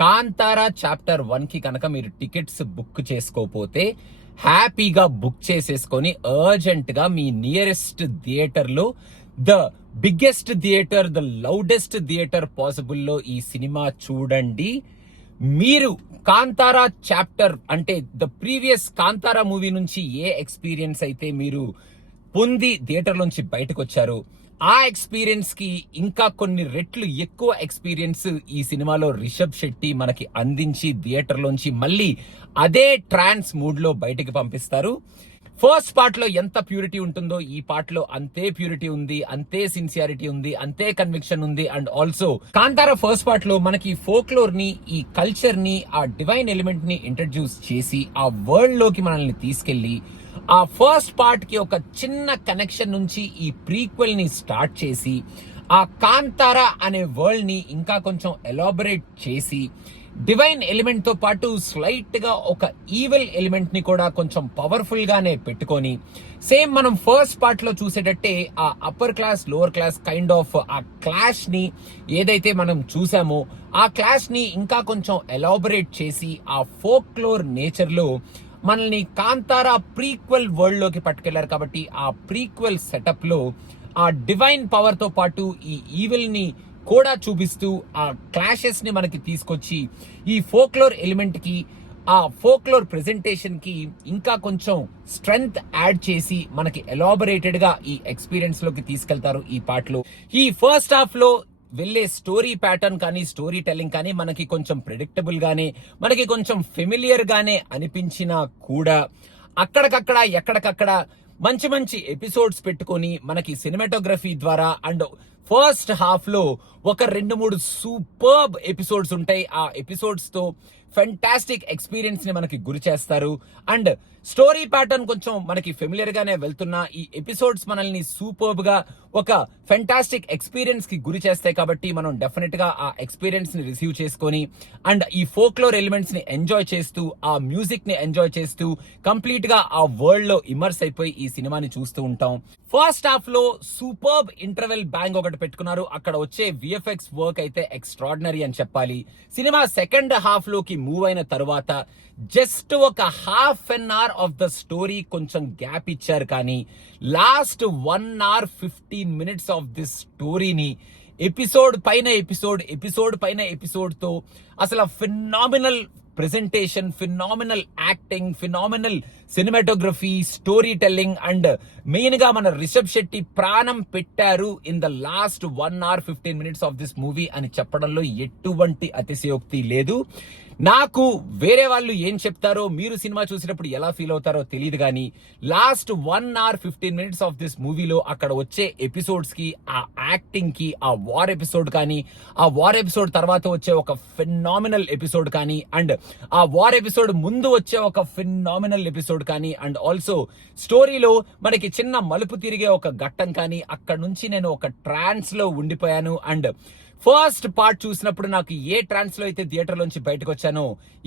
Kantara chapter 1 కి కనుక మీరు టికెట్స్ బుక్ చేసుకోకపోతే హ్యాపీగా బుక్ చేసేసుకొని అర్జెంట్ గా మీ నియరెస్ట్ థియేటర్ లో the biggest theatre, the loudest theatre possible లో ఈ సినిమా చూడండి. మీరు కాంతారా చాప్టర్ అంటే ద ప్రీవియస్ కాంతారా మూవీ నుంచి ఏ ఎక్స్పీరియన్స్ అయితే మీరు పొంది థియేటర్ నుంచి బయటకు వచ్చారు, ఆ ఎక్స్పీరియన్స్ కి ఇంకా కొన్ని రెట్లు ఎక్కువ ఎక్స్పీరియన్స్ ఈ సినిమాలో రిషబ్ శెట్టి మనకి అందించి థియేటర్ లోంచి మళ్ళీ అదే ట్రాన్స్ మూడ్ లో బయటికి పంపిస్తారు. ఫస్ట్ పార్ట్ లో ఎంత ప్యూరిటీ ఉంటుందో ఈ పార్ట్ లో అంతే ప్యూరిటీ ఉంది, అంతే సిన్సియారిటీ ఉంది, అంతే కన్విక్షన్ ఉంది. And also Kantara first part లో మనకి ఫోక్లోర్ ని, ఈ కల్చర్ ని, ఆ డివైన్ ఎలిమెంట్ ని ఇంట్రడ్యూస్ చేసి ఆ వరల్డ్ లోకి మనల్ని తీసుకెళ్లి ఆ ఫస్ట్ పార్ట్ కి ఒక చిన్న కనెక్షన్ నుంచి ఈ ప్రీక్వెల్ ని స్టార్ట్ చేసి ఆ కాంతారా అనే వరల్డ్ ని ఇంకా కొంచెం ఎలాబరేట్ చేసి డివైన్ ఎలిమెంట్ తో పాటు స్లైట్ గా ఒక ఈవిల్ ఎలిమెంట్ ని కూడా కొంచెం పవర్ఫుల్ గానే పెట్టుకొని సేమ్ మనం ఫస్ట్ పార్ట్ లో చూసేటట్టే ఆ upper class lower class kind of ఆ క్లాష్ ని ఏదైతే మనం చూసామో ఆ క్లాష్ ని ఇంకా కొంచెం ఎలాబరేట్ చేసి ఆ ఫోక్లోర్ నేచర్ లో మనల్ని కాంతారా ప్రీక్వెల్ వరల్డ్ లోకి పట్టుకెళ్లారు. కాబట్టి ఆ ప్రీక్వెల్ సెటప్ లో ఆ డివైన్ పవర్ తో పాటు ఈ ఈవిల్ ని కూడా చూపిస్తూ ఆ క్లాషెస్ ని మనకి తీసుకొచ్చి ఈ ఫోక్లోర్ ఎలిమెంట్ కి, ఆ ఫోక్లోర్ ప్రెజెంటేషన్ కి ఇంకా కొంచెం స్ట్రెంగ్త్ యాడ్ చేసి మనకి ఎలాబరేటెడ్ గా ఈ ఎక్స్పీరియన్స్ లోకి తీసుకెళ్తారు ఈ పార్ట్ లో. ఈ ఫస్ట్ హాఫ్ లో వెళ్ళే స్టోరీ ప్యాటర్న్ కానీ స్టోరీ టెల్లింగ్ కానీ మనకి కొంచెం ప్రెడిక్టబుల్ గానే, మనకి కొంచెం ఫెమిలియర్ గానే అనిపించినా కూడా అక్కడికక్కడ ఎక్కడికక్కడ మంచి మంచి ఎపిసోడ్స్ పెట్టుకొని మనకి సినిమాటోగ్రఫీ ద్వారా అండ్ ఫస్ట్ హాఫ్ లో ఒక 2-3 సూపర్బ్ ఎపిసోడ్స్ ఉంటాయి. ఆ ఎపిసోడ్స్ తో ఫెంటాస్టిక్ ఎక్స్పీరియన్స్ ని మనకి గురి చేస్తారు. అండ్ స్టోరీ ప్యాటర్న్ కొంచెం మనకి ఫెమిలియర్ గానే వెళ్తున్నా ఈ ఎపిసోడ్స్ మనల్ని సూపర్బ్ గా ఒక ఫెంటాస్టిక్ ఎక్స్పీరియన్స్ కి గురి చేస్తాయి. కాబట్టి మనం డెఫినెట్ గా ఆ ఎక్స్పీరియన్స్ ని రిసీవ్ చేసుకొని అండ్ ఈ ఫోక్లోర్ ఎలిమెంట్స్ ని ఎంజాయ్ చేస్తూ, ఆ మ్యూజిక్ ని ఎంజాయ్ చేస్తూ కంప్లీట్ గా ఆ వరల్డ్ లో ఇమర్స్ అయిపోయి ఈ సినిమాని చూస్తూ ఉంటాం. ఫస్ట్ హాఫ్ లో సూపర్బ్ ఇంటర్వెల్ బ్యాంగ్ ఒకటి పెట్టుకున్నారు. అక్కడ వచ్చే విఎఫ్ఎక్స్ వర్క్ అయితే ఎక్స్ట్రాడినరీ అని చెప్పాలి. సినిమా సెకండ్ హాఫ్ లోకి మూవ్ అయిన తరువాత జస్ట్ ఒక half an hour of the story కొంచెం గ్యాప్ ఇచ్చారు. కానీ last 1 hour 15 minutes of this స్టోరీని ఎపిసోడ్ పైన ఎపిసోడ్ తో అసలు phenomenal presentation, phenomenal acting, phenomenal cinematography, story telling and main గా మన రిషబ్ శెట్టి ప్రాణం పెట్టారు in the last 1 hour 15 minutes of this movie అని చెప్పడంలో ఎటువంటి అతిశయోక్తి లేదు. నాకు వేరే వాళ్ళు ఏం చెప్తారో, మీరు సినిమా చూసినప్పుడు ఎలా ఫీల్ అవుతారో తెలియదు కానీ last 1 hour 15 minutes of this మూవీలో అక్కడ వచ్చే ఎపిసోడ్స్ కి, ఆ యాక్టింగ్ కి, ఆ వార్ ఎపిసోడ్ కానీ, ఆ వార్ ఎపిసోడ్ తర్వాత వచ్చే ఒక ఫినామినల్ ఎపిసోడ్ కానీ, అండ్ ఆ వార్ ఎపిసోడ్ ముందు వచ్చే ఒక ఫినామినల్ ఎపిసోడ్ కానీ, అండ్ ఆల్సో స్టోరీలో మనకి చిన్న మలుపు తిరిగే ఒక ఘట్టం కానీ, అక్కడ నుంచి నేను ఒక ట్రాన్స్ లో ఉండిపోయాను. అండ్ ఫస్ట్ పార్ట్ చూసినప్పుడు నాకు ఏ ట్రాన్స్ లో అయితే థియేటర్ లోంచి బయటకు వచ్చానో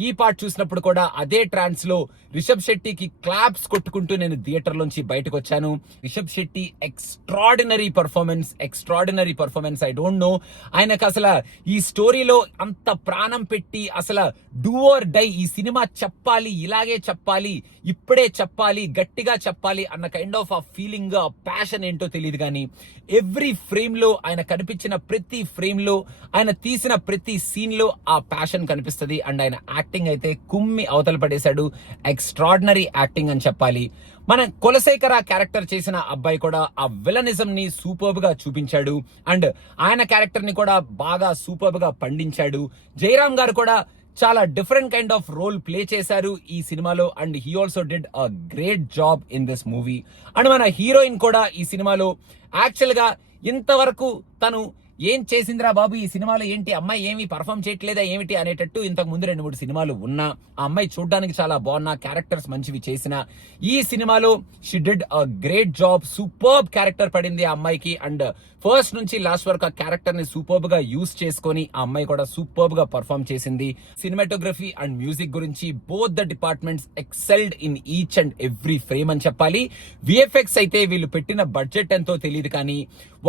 ఈ పార్ట్ చూసినప్పుడు కూడా అదే ట్రాన్స్ లో రిషబ్ శెట్టికి క్లాప్స్ కొట్టుకుంటూ నేను థియేటర్ లోంచి బయటకు వచ్చాను. Rishab Shetty extraordinary performance. I don't know ఆయనకు అసలు ఈ స్టోరీలో అంత ప్రాణం పెట్టి అసలు డూ ఆర్ డై, ఈ సినిమా చెప్పాలి, ఇలాగే చెప్పాలి, ఇప్పుడే చెప్పాలి, గట్టిగా చెప్పాలి అన్న కైండ్ ఆఫ్ ఆ ఫీలింగ్, ఆ ప్యాషన్ ఏంటో తెలియదు కానీ ఎవ్రీ ఫ్రేమ్ లో ఆయన కనిపించిన ప్రతి ఫ్రేమ్ లో, ఆయన తీసిన ప్రతి సీన్ లో ఆ ప్యాషన్ కనిపిస్తుంది. అండ్ ఆయన యాక్టింగ్ అయితే కుమ్మి అవతల పడేశాడు. ఎక్స్ట్రాడినరీ యాక్టింగ్ అని చెప్పాలి. మన కులశేఖర క్యారెక్టర్ చేసిన అబ్బాయి కూడా ఆ విలనిజం ని సూపర్బ్ గా చూపించాడు. అండ్ ఆయన క్యారెక్టర్ ని కూడా బాగా సూపర్బ్ గా పండించాడు. జయరామ్ గారు కూడా చాలా different kind of role play చేశారు ఈ సినిమాలో. And he also did a great job in this movie. And మన హీరోయిన్ కూడా ఈ సినిమాలో యాక్చువల్ గా ఇంతవరకు తను ఏం చేసిందిరా బాబు ఈ సినిమాలో, ఏంటి అమ్మాయి ఏమి పర్ఫామ్ చేయట్లేదా ఏమిటి అనేటట్టు ఇంతకు ముందు 2-3 సినిమాలు ఉన్నా, ఆ అమ్మాయి చూడడానికి చాలా బాగున్నా, క్యారెక్టర్స్ మంచివి చేసిన ఈ సినిమాలో she did a great job. Superb character పడింది ఆ అమ్మాయికి. అండ్ ఫస్ట్ నుంచి లాస్ట్ వరకు ఆ క్యారెక్టర్ ని సూపర్బ్ గా యూస్ చేసుకొని ఆ అమ్మాయి కూడా సూపర్బ్ గా పర్ఫామ్ చేసింది. సినిమాటోగ్రఫీ అండ్ మ్యూజిక్ గురించి both the departments excelled in each and every frame అని చెప్పాలి. విఎఫ్ఎక్స్ అయితే వీళ్ళు పెట్టిన బడ్జెట్ ఎంతో తెలియదు కానీ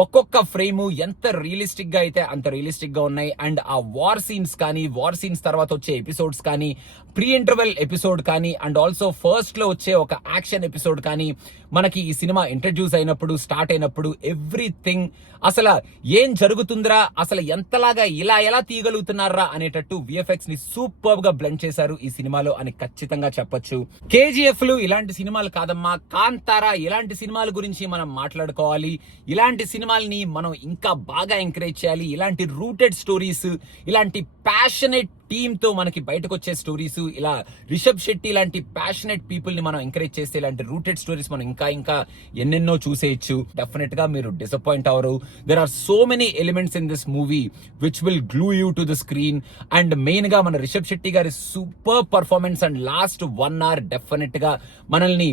ఒక్కొక్క ఫ్రేమ్ ఎంత రియలిస్టిక్ గా అయితే అంత రియలిస్టిక్ గా ఉన్నాయి. అండ్ ఆ వార్ సీన్స్ కానీ, వార్ సీన్స్ తర్వాత వచ్చే ఎపిసోడ్స్ కానీ, ప్రీ ఇంటర్వెల్ ఎపిసోడ్ కానీ, అండ్ ఆల్సో ఫస్ట్ లో వచ్చే ఒక యాక్షన్ ఎపిసోడ్ కానీ, మనకి ఈ సినిమా ఇంట్రడ్యూస్ అయినప్పుడు, స్టార్ట్ అయినప్పుడు ఎవ్రీథింగ్ అసలు ఏం జరుగుతుందిరా, అసలు ఎంతలాగా ఇలా ఎలా తీయగలుగుతున్నారా అనేటట్టు విఎఫ్ఎక్స్ ని సూపర్ గా బ్లెండ్ చేశారు ఈ సినిమాలో అని ఖచ్చితంగా చెప్పొచ్చు. కేజీఎఫ్ లు ఇలాంటి సినిమాలు కాదమ్మా, కాంతారా ఇలాంటి సినిమాల గురించి మనం మాట్లాడుకోవాలి. ఇలాంటి సినిమాల్ని మనం ఇంకా బాగా ఎంకరేజ్ చేయాలి. ఇలాంటి రూటెడ్ స్టోరీస్, ఇలాంటి ప్యాషనేట్ టీమ్ తో మనకి బయటకు వచ్చే స్టోరీస్, ఇలా రిషబ్ శెట్టి లాంటి ప్యాషనేట్ పీపుల్ ని మనం ఎంకరేజ్ చేస్తే ఇలాంటి రూటెడ్ స్టోరీస్ మనం ఇంకా ఎన్నెన్నో చూసేయచ్చు. డెఫినెట్ గా మీరు డిసప్పాయింట్ అవరు. There are so many elements in this movie which will glue you to the screen. And main గా మన రిషబ్ శెట్టి గారి super performance and last 1 hour definite గా మనల్ని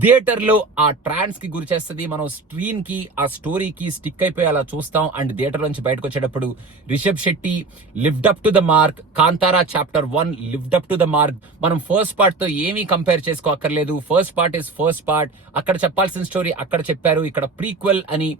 థియేటర్ లో ఆ ట్రాన్స్ కి గురి చేస్తుంది. మనం స్క్రీన్ కి ఆ స్టోరీకి స్టిక్ అయిపోయి అలా చూస్తాం. అండ్ థియేటర్ నుంచి బయటకు వచ్చేటప్పుడు Rishab Shetty lived up to the mark. Kantara chapter 1 lived up to the mark. మనం ఫస్ట్ పార్ట్ తో ఏమీ కంపేర్ చేసుకోక్కర్లేదు. First part is first part. అక్కడ చెప్పాల్సిన స్టోరీ అక్కడ చెప్పారు. ఇక్కడ ప్రీక్వెల్ అని,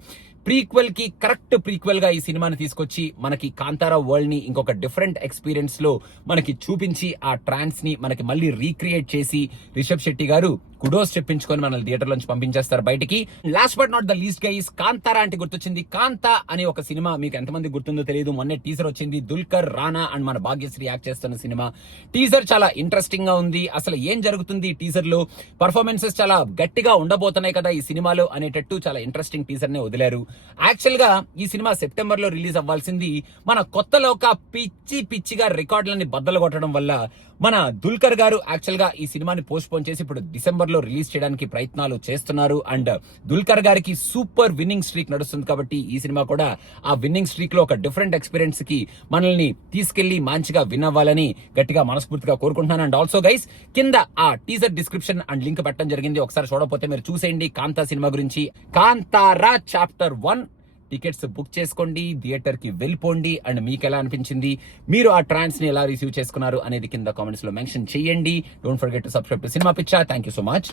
ప్రీక్వెల్ కి కరెక్ట్ ప్రీక్వెల్ గా ఈ సినిమాని తీసుకొచ్చి మనకి కాంతారా వరల్డ్ ని ఇంకొక డిఫరెంట్ ఎక్స్పీరియన్స్ లో మనకి చూపించి ఆ ట్రాన్స్ ని మనకి మళ్ళీ రీక్రియేట్ చేసి రిషబ్ శెట్టి గారు కుడోస్ చెప్పించుకొని మనల్ని థియేటర్ నుంచి పంపించేస్తారు బయటికి. Last but not the least guys, Kantara అంటే గుర్తొచ్చింది. కాంతా అనే ఒక సినిమా మీకు ఎంతమంది గుర్తుందో తెలియదు. మొన్నే టీజర్ వచ్చింది. దుల్కర్, రానా అండ్ మన భాగ్యశ్రీ యాక్ట్ చేస్తున్న సినిమా. టీజర్ చాలా ఇంట్రెస్టింగ్ గా ఉంది. అసలు ఏం జరుగుతుంది టీజర్ లో, పర్ఫార్మెన్సెస్ చాలా గట్టిగా ఉండబోతున్నాయి కదా ఈ సినిమాలో అనేటట్టు చాలా ఇంట్రెస్టింగ్ టీజర్ నే వదిలారు. యాక్చువల్ గా ఈ సినిమా సెప్టెంబర్ లో రిలీజ్ అవ్వాల్సింది. మన కొత్తలో ఒక పిచ్చిగా రికార్డులని బద్దలు కొట్టడం వల్ల మన దుల్కర్ గారు యాక్చువల్ గా ఈ సినిమాని పోస్ట్ పోన్ చేసి ఇప్పుడు డిసెంబర్ లో రిలీజ్ చేయడానికి ప్రయత్నాలు చేస్తున్నారు. అండ్ దుల్కర్ గారికి సూపర్ విన్నింగ్ స్ట్రీక్ నడుస్తుంది కాబట్టి ఈ సినిమా కూడా ఆ విన్నింగ్ స్ట్రీక్ లో ఒక డిఫరెంట్ ఎక్స్పీరియన్స్ కి మనల్ని తీసుకెళ్లి మంచిగా విన్ అవ్వాలని గట్టిగా మనస్ఫూర్తిగా కోరుకుంటున్నాను. అండ్ ఆల్సో గైస్, కింద ఆ టీజర్ డిస్క్రిప్షన్ అండ్ లింక్ పెట్టడం జరిగింది. ఒకసారి చూడకపోతే మీరు చూసేయండి కాంతా సినిమా గురించి. కాంతారా చాప్టర్ 1 టికెట్స్ బుక్ చేసుకోండి, థియేటర్ కి వెళ్ళిపోండి. అండ్ మీకు ఎలా అనిపించింది, మీరు ఆ ట్రాన్స్ ని ఎలా రిసీవ్ చేసుకున్నారు అనేది కింద కామెంట్స్ లో మెన్షన్ చేయండి. Don't forget to subscribe to Cinema Pichha. Thank you so much.